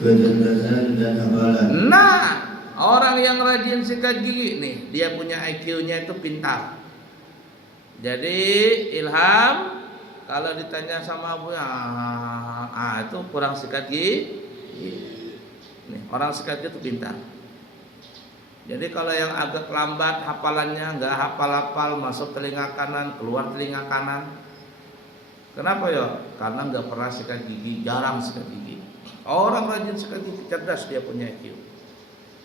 kecerdasan dan hafalan. Nah, orang yang rajin sikat gigi nih, dia punya IQ-nya itu pintar. Jadi Ilham kalau ditanya sama Abu itu kurang sikat gigi. Nih, orang sikat gigi itu pintar. Jadi kalau yang agak lambat hafalannya, nggak hafal-hafal, masuk telinga kanan, keluar telinga kanan. Kenapa ya? Karena nggak pernah sikat gigi, jarang sikat gigi. Orang rajin sikat gigi, cerdas, dia punya IQ.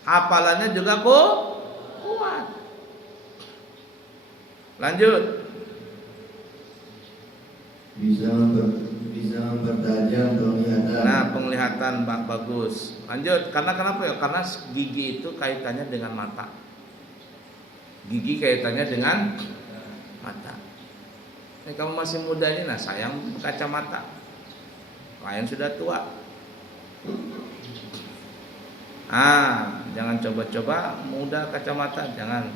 Hafalannya juga kuat. Lanjut. Bisa mempertajam penglihatan. Nah, penglihatan bagus. Lanjut. Karena kenapa ya? Karena gigi itu kaitannya dengan mata. Gigi kaitannya dengan mata. Ini kamu masih muda ini, nah sayang kacamata. Klien sudah tua. Jangan coba-coba muda kacamata, jangan.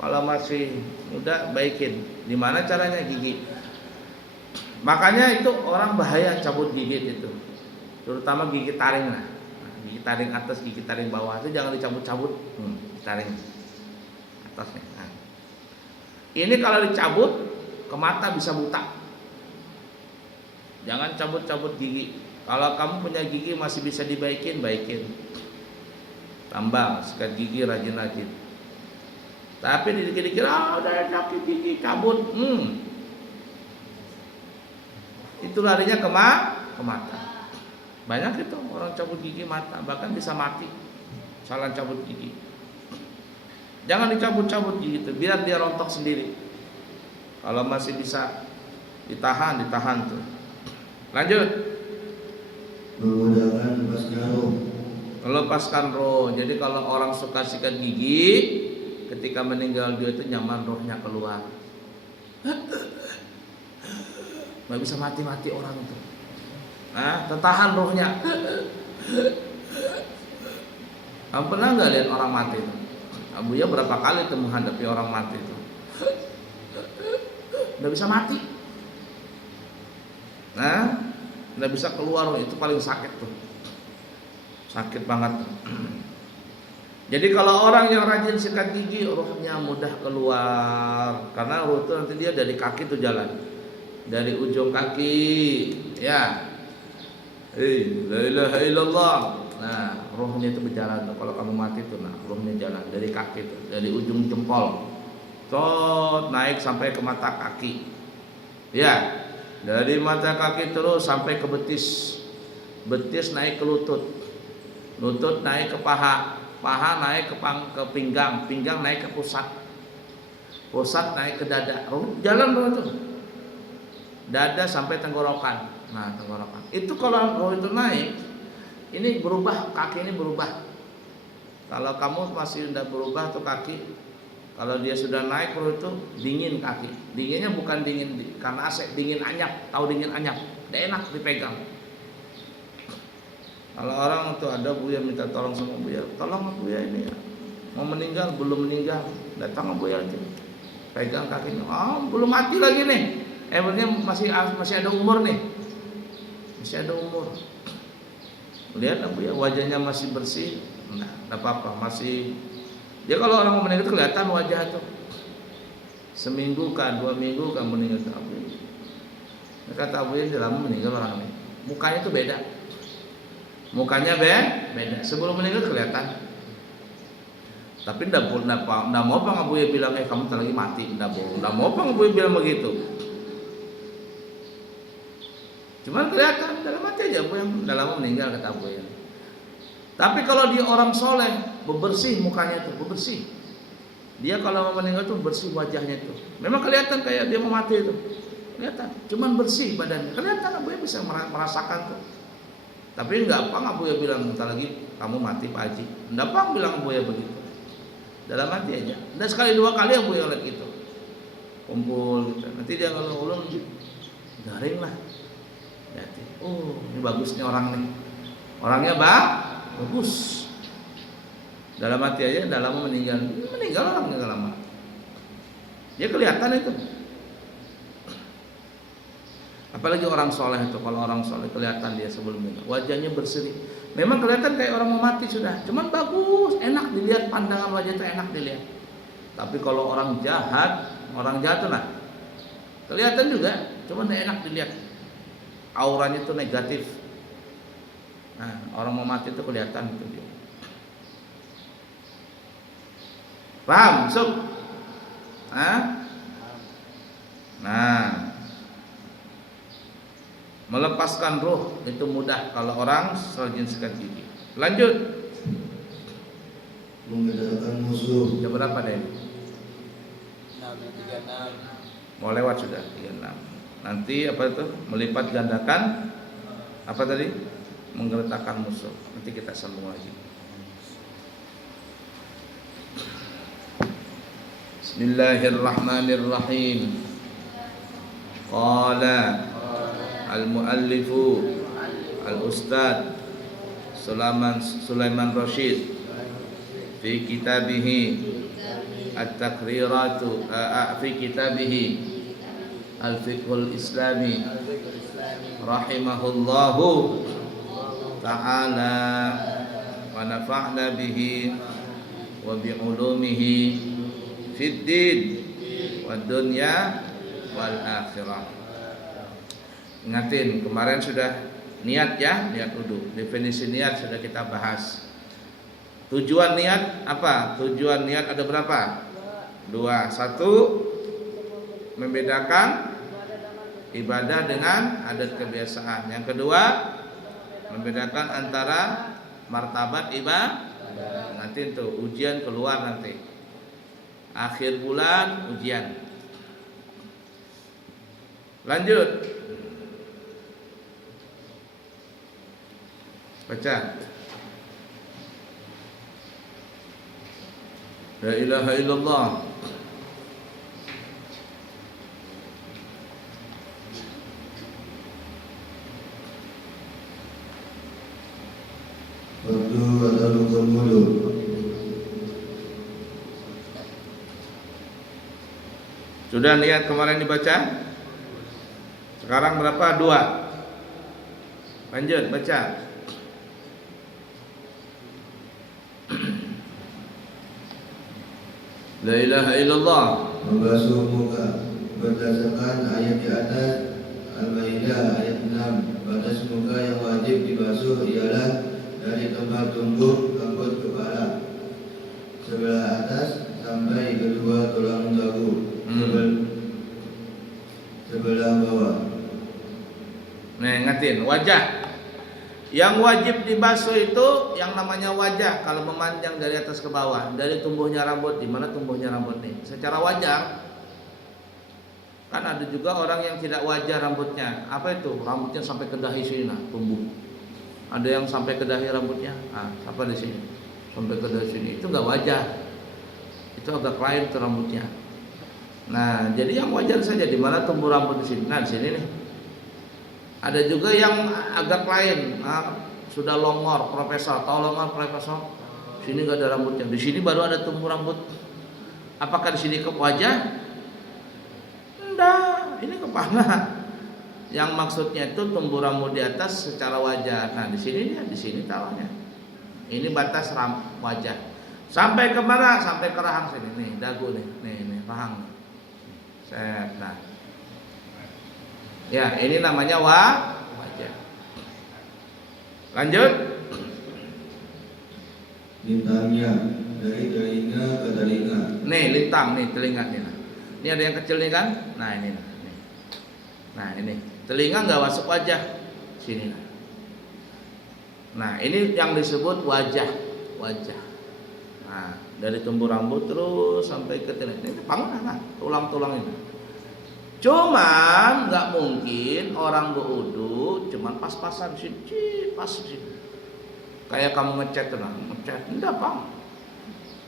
Kalau masih muda baikin. Gimana caranya gigi? Makanya itu orang bahaya cabut gigi itu, terutama gigi taring lah. Gigi taring atas, gigi taring bawah itu jangan dicabut-cabut. Taring atasnya. Ini kalau dicabut ke mata bisa buta. Jangan cabut-cabut gigi. Kalau kamu punya gigi masih bisa dibaikin, baikin. Tambah sikat gigi rajin-rajin. Tapi dikit-dikit udah sakit gigi cabut. Itu larinya ke mata. Banyak itu orang cabut gigi mata, bahkan bisa mati. Salah cabut gigi. Jangan dicabut-cabut gigi itu, biar dia rontok sendiri. Kalau masih bisa ditahan tuh. Lanjut. Memudahkan lepaskan roh. Melepaskan roh. Jadi kalau orang suka sikat gigi, ketika meninggal dia itu nyaman rohnya keluar. Nggak bisa mati-mati orang itu. Tertahan rohnya. Kamu pernah nggak lihat orang mati itu? Abu ya berapa kali itu menghadapi orang mati itu. Nggak bisa mati. Nggak bisa keluar, itu paling sakit tuh. Sakit banget tuh. Jadi kalau orang yang rajin sikat gigi, rohnya mudah keluar. Karena roh itu nanti dia dari kaki tuh jalan. Dari ujung kaki, ya. La ilaha illallah. Nah, rohnya itu berjalan. Kalau kamu mati tuh, rohnya jalan dari kaki tuh, dari ujung jempol, naik sampai ke mata kaki. Ya, dari mata kaki terus sampai ke betis. Betis naik ke lutut. Lutut naik ke paha. Paha naik ke pinggang. Pinggang naik ke pusat. Pusat naik ke dada. Jalan roh itu. Dada sampai tenggorokan. Tenggorokan. Itu kalau roh itu naik, ini berubah, kaki ini berubah. Kalau kamu masih tidak berubah tuh kaki, kalau dia sudah naik roh itu dingin kaki. Dinginnya bukan dingin karena AC, dingin anyap. Tahu dingin anyap? Tidak enak dipegang. Kalau orang tuh ada Buya minta tolong sama Buya, tolong Buya ini ya, mau meninggal belum meninggal, datang Buya aja, pegang kakinya, belum mati lagi nih. Masih ada umur nih. Masih ada umur. Lihat Abu ya, wajahnya masih bersih. Enggak apa-apa, masih. Dia kalau orang mau meninggal itu kelihatan wajah itu. Seminggu kan, 2 minggu kan meninggal Abu. Kata Abu ya, lama meninggal orang ini. Mukanya itu beda. Mukanya beda. Sebelum meninggal kelihatan. Tapi enggak mau Bang Abu ya bilang kamu lagi mati. Enggak mau Bang Abu ya bilang begitu. Cuman kelihatan dalam hati aja Bu yang dalam meninggal kata Bu ya. Tapi kalau dia orang soleh, bersih mukanya itu, bersih. Dia kalau mau meninggal tuh bersih wajahnya itu. Memang kelihatan kayak dia mau mati itu. Kelihatan, cuman bersih badannya. Kelihatan Abu ya bisa merasakan tuh. Tapi enggak Abu ya bilang bentar lagi kamu mati Pak Haji. Enggak bilang Abu ya begitu. Dalam hati aja. Dan sekali 2 kali Abu ya lihat gitu. Kumpul gitu. Nanti dia ngulung garing lah. Ini bagusnya orang nih. Orangnya bagus. Dalam hati aja, dalam meninggal orang nggak lama. Dia kelihatan itu. Apalagi orang soleh itu, kalau orang soleh kelihatan dia sebelumnya wajahnya berseri. Memang kelihatan kayak orang mau mati sudah, cuman bagus, enak dilihat, pandangan wajah itu enak dilihat. Tapi kalau orang jahat tuh nah kelihatan juga, cuman tidak enak dilihat. Auranya itu negatif. Nah, orang mau mati itu kelihatan itu dia. Paham, Sob? Nah, melepaskan ruh itu mudah kalau orang rajin sikat gigi. Lanjut. Membedakan musuh. Jam berapa deh? 6.36. Mau lewat sudah 36. Nanti apa itu? Melipat gandakan apa tadi? Menggeretakkan musuh. Nanti kita sambung lagi. Bismillahirrahmanirrahim. Qala al-muallifu al-ustad Sulaiman Rashid fi kitabihi at-taqriratu fi kitabihi al-fiqhul islami rahimahullahu ta'ala wa nafa'na bihi wa bi ulumihi fid din wad dunya wal akhirah. Ingatin kemarin sudah niat ya, niat wudu. Definisi niat sudah kita bahas. Tujuan niat apa? Tujuan niat ada berapa? 2. 1, membedakan ibadah dengan adat kebiasaan. Yang kedua, membedakan antara martabat ibadah. Nanti tuh ujian keluar nanti. Akhir bulan ujian. Lanjut. Baca. La ilaha illallah. Fardu atau rukun wudu. Sudah niat kemarin dibaca? Sekarang berapa? 2. Lanjut baca. La ilaha illallah. Membasuh muka berdasarkan ayat di atas Al-Maidah ayat 6. Batas muka yang wajib dibasuh ialah dari tempat tumbuh rambut kepala sebelah atas sampai kedua tulang dagu sebelah bawah. Nah, ingatin wajah. Yang wajib dibasuh itu yang namanya wajah kalau memanjang dari atas ke bawah, dari tumbuhnya rambut. Di mana tumbuhnya rambut nih? Secara wajar. Kan ada juga orang yang tidak wajar rambutnya. Apa itu? Rambutnya sampai ke dahi sini nah, tumbuh. Ada yang sampai ke dahi rambutnya. Ah, apa di sini? Sampai ke dahi sini. Itu enggak wajar. Itu agak lain tuh rambutnya. Nah, jadi yang wajar saja di mana tumbuh rambut di sini. Nah, di sini nih. Ada juga yang agak lain. Nah, sudah longor, profesor. Tahu longor profesor? Sini enggak ada rambutnya. Di sini baru ada tumbuh rambut. Apakah di sini ke wajah? Enggak, ini kepala. Yang maksudnya itu tumbuh rambut di atas secara wajar. Nah, di sini dia, di sini taruhnya. Ini batas wajah. Sampai ke mana? Sampai ke rahang sini nih, dagu nih. Nih, rahang. Set. Nah. Ya, ini namanya wajah. Lanjut. Lintangnya dari telinga ke telinga. Nih, lintang nih telinga nih. Ini ada yang kecil nih kan? Nah, ini. Nah, ini. Telinga enggak masuk wajah. Sini. Nah, ini yang disebut wajah. Nah, dari tumbuh rambut terus sampai ke telinga. Ini panggung tulang-tulang ini. Cuman nggak mungkin orang berwudu cuman pas-pasan sini, pas sini. Kayak kamu ngecat tuh, ngecat. Enggak, Bang.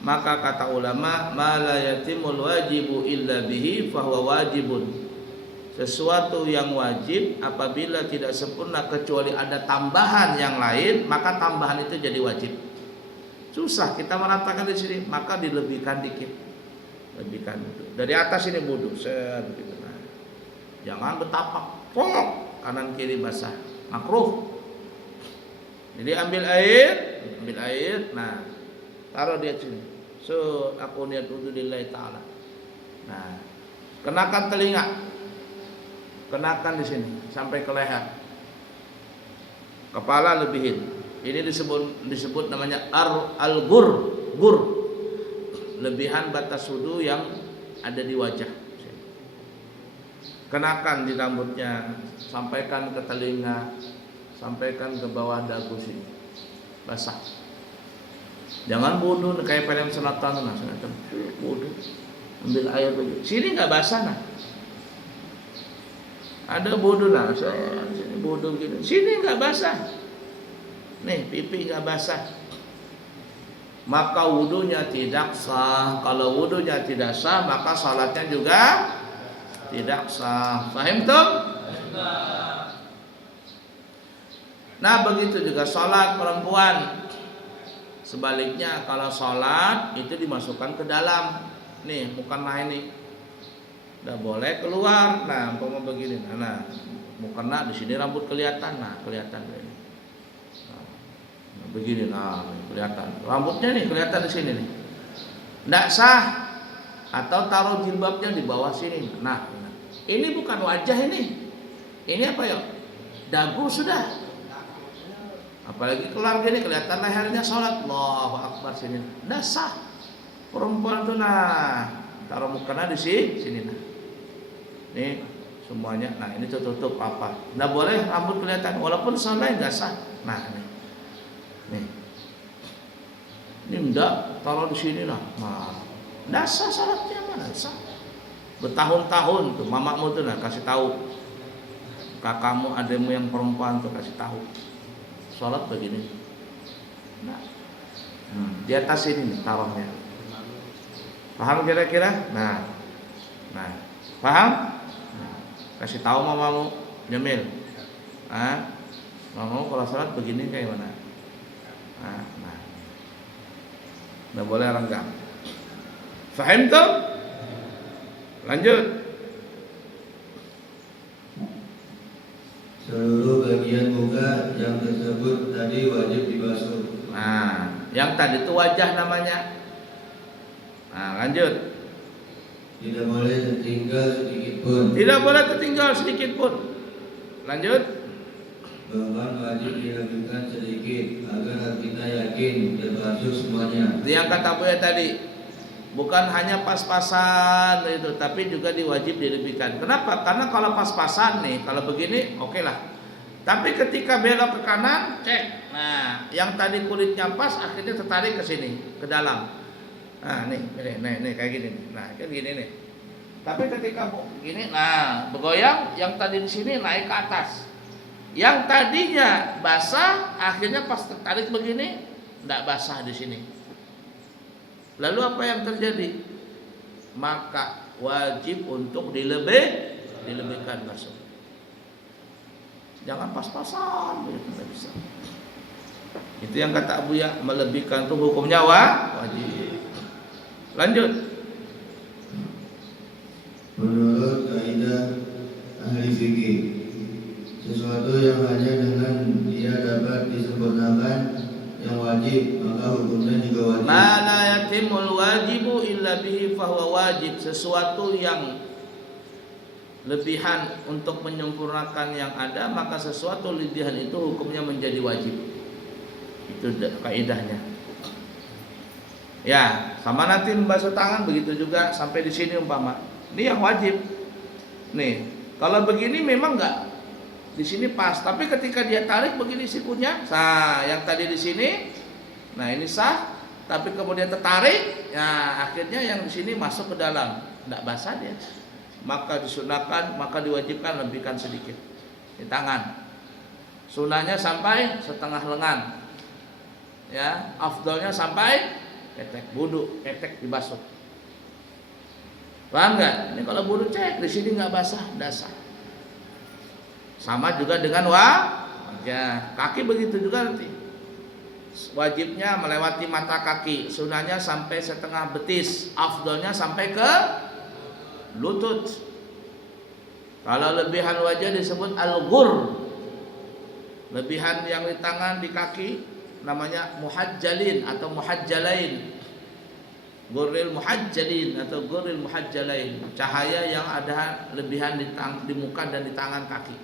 Maka kata ulama, ma la yatimul wajibu illa bihi fahuwa wajibun. Sesuatu yang wajib apabila tidak sempurna kecuali ada tambahan yang lain, maka tambahan itu jadi wajib. Susah kita meratakan di sini, maka dilebihkan dikit. Lebihkan dari atas ini wudu, begitu. Nah, jangan bertapak. pok, kanan kiri basah, makruh. Jadi ambil air, nah taruh di sini. So aku niat wudu lillahi ta'ala. Nah, kenakan telinga, kenakan di sini sampai ke leher, kepala lebihin. Ini disebut namanya al-gur, lebihan batas wudu yang ada di wajah. Kenakan di rambutnya, sampaikan ke telinga, sampaikan ke bawah dagu sini, basah. Jangan bodoh kayak film selatan, bodoh. Ambil air begitu. Sini nggak basah nah. Ada bodoh lah, saya sini bodoh gitu. Sini nggak basah. Nih pipi nggak basah. Maka wudunya tidak sah. Kalau wudunya tidak sah, maka salatnya juga tidak sah. Paham tuh? Nah begitu juga salat perempuan. Sebaliknya kalau sholat itu dimasukkan ke dalam. Nih mukena ini udah boleh keluar. Nah umpama begini, nah mukena di sini rambut kelihatan, nah kelihatan ini. Nah, begini, nah kelihatan rambutnya nih kelihatan di sini nih. Nggak sah. Atau taruh jilbabnya di bawah sini. Nah ini bukan wajah ini. Ini apa ya? Dagu sudah. Apalagi kelar gini kelihatan lehernya sholat, Allahu Akbar sini. Nggak sah. Perempuan tuh nah taruh mukena di sini nah. Nih semuanya. Nah ini tutup apa? Nggak boleh rambut kelihatan walaupun sholat nggak sah. Nah nih. Ini enggak taruh di sini lah. Nah, nggak sah sholatnya mana sah. Bertahun-tahun tuh mamamu tuh nah kasih tahu. Kakakmu, ademu yang perempuan tuh kasih tahu. Sholat begini. Nah, di atas ini nih taruhnya. Paham kira-kira? Nah, paham? Nah, kasih tahu mamamu, Jamil. Mamamu kalau sholat begini kayak mana? Nah, nggak boleh renggang. Paham tuh? Lanjut. Seluruh bagian muka yang tersebut tadi wajib dibasuh. Nah, yang tadi itu wajah namanya. Nah, lanjut. Tidak boleh tertinggal sedikit pun. Tidak boleh tertinggal sedikit pun. Lanjut. Bahkan wajib dirapikan sedikit agar kita yakin terbasuh semuanya. Itu yang kata Buya tadi. Bukan hanya pas-pasan itu, tapi juga diwajib dilebihkan. Kenapa? Karena kalau pas-pasan nih, kalau begini oke lah. Tapi ketika belok ke kanan, cek. Nah, yang tadi kulitnya pas, akhirnya tertarik ke sini, ke dalam. Nah, nih kayak gini. Nah, kayak gini nih. Tapi ketika begini, nah bergoyang, yang tadi di sini naik ke atas. Yang tadinya basah, akhirnya pas tertarik begini, tidak basah di sini. Lalu apa yang terjadi? Maka wajib untuk dilebihkan basuh. Jangan pas-pasan, begitu tidak bisa. Itu yang kata Abu Ya, melebihkan itu hukumnya wajib. Lanjut. Menurut kaidah ahli fikih, sesuatu yang hanya dengan dia dapat disempurnakan yang wajib, maka hukumnya juga wajib. Ma la yatimul wajibu illa bihi fahuwa wajib. Sesuatu yang lebihan untuk menyempurnakan yang ada, maka sesuatu lebihan itu hukumnya menjadi wajib. Itu kaidahnya. Ya, sama nanti membasuh tangan begitu juga sampai di sini umpama. Ini yang wajib. Nih, kalau begini memang enggak di sini pas, tapi ketika dia tarik begini sikunya, nah yang tadi di sini, nah ini sah, tapi kemudian tertarik, nah akhirnya yang di sini masuk ke dalam, tidak basah dia, maka disunahkan, maka diwajibkan lebihkan sedikit di tangan. Sunahnya sampai setengah lengan, ya, afdolnya sampai ketek, wudu, ketek dibasuh. Paham nggak? Ini kalau wudu cek di sini nggak basah, dasar. Sama juga dengan wajah, kaki begitu juga nanti. Wajibnya melewati mata kaki, sunahnya sampai setengah betis, afdolnya sampai ke lutut. Kalau lebihan wajah disebut al-ghur. Lebihan yang di tangan, di kaki namanya muhajjalin atau muhajjalain. Ghurril muhajjalin atau ghurril muhajjalain. Cahaya yang ada lebihan di muka dan di tangan kaki.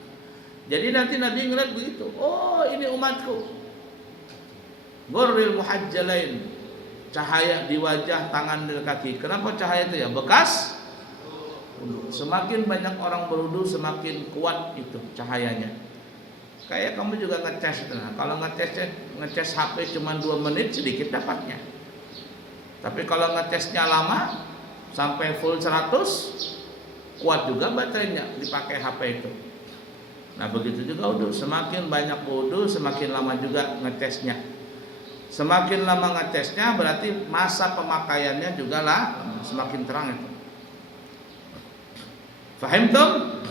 Jadi nanti Nabi ngeliat begitu. Oh, ini umatku. Ghurril muhajjalain. Cahaya di wajah, tangan dan kaki. Kenapa cahaya itu ya? Bekas wudu. Semakin banyak orang berwudu, semakin kuat itu cahayanya. Kayak kamu juga ngecas itu. Nah, kalau ngecas HP cuma 2 menit sedikit dapatnya. Tapi kalau ngecasnya lama sampai full 100, kuat juga baterainya dipakai HP itu. Nah, begitu juga wudu. Semakin banyak wudu, semakin lama juga ngecasnya. Semakin lama ngecasnya berarti masa pemakaiannya juga lah semakin terang itu. Fahim tuh?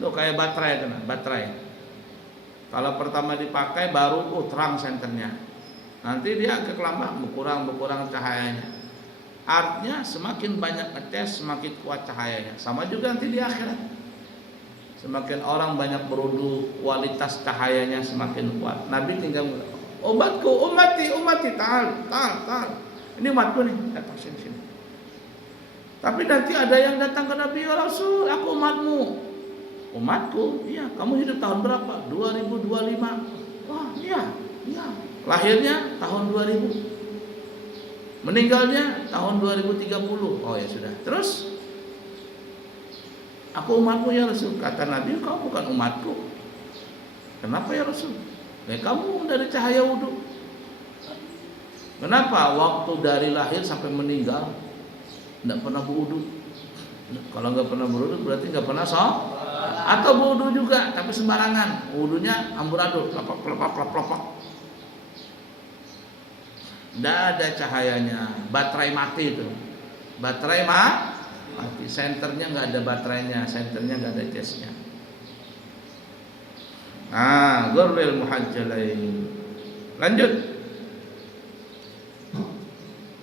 Tuh kayak baterai itu, baterai. Kalau pertama dipakai baru terang senternya. Nanti dia agak lama berkurang cahayanya. Artinya semakin banyak ngecas semakin kuat cahayanya. Sama juga nanti di akhirat. Semakin orang banyak berwudu, kualitas cahayanya semakin kuat. Nabi tinggal umatku, umati, ta'al. Ini umatku nih, datang sini. Tapi nanti ada yang datang ke Nabi, ya Rasul, aku umatmu. Umatku, iya, kamu hidup tahun berapa? 2025. Wah, iya. Lahirnya tahun 2000. Meninggalnya tahun 2030. Oh ya sudah. Terus aku umatmu ya Rasul. Kata Nabi, kamu bukan umatku. Kenapa ya Rasul? Kamu dari cahaya wudu. Kenapa waktu dari lahir sampai meninggal tidak pernah berwudu? Kalau nggak pernah berwudu berarti nggak pernah sholat. Atau berwudu juga tapi sembarangan, wudunya amburadul, plop. Tidak ada cahayanya, baterai mati itu. Baterai mati, senternya nggak ada baterainya, senternya nggak ada casnya. Ghurril muhajjalain. Lanjut.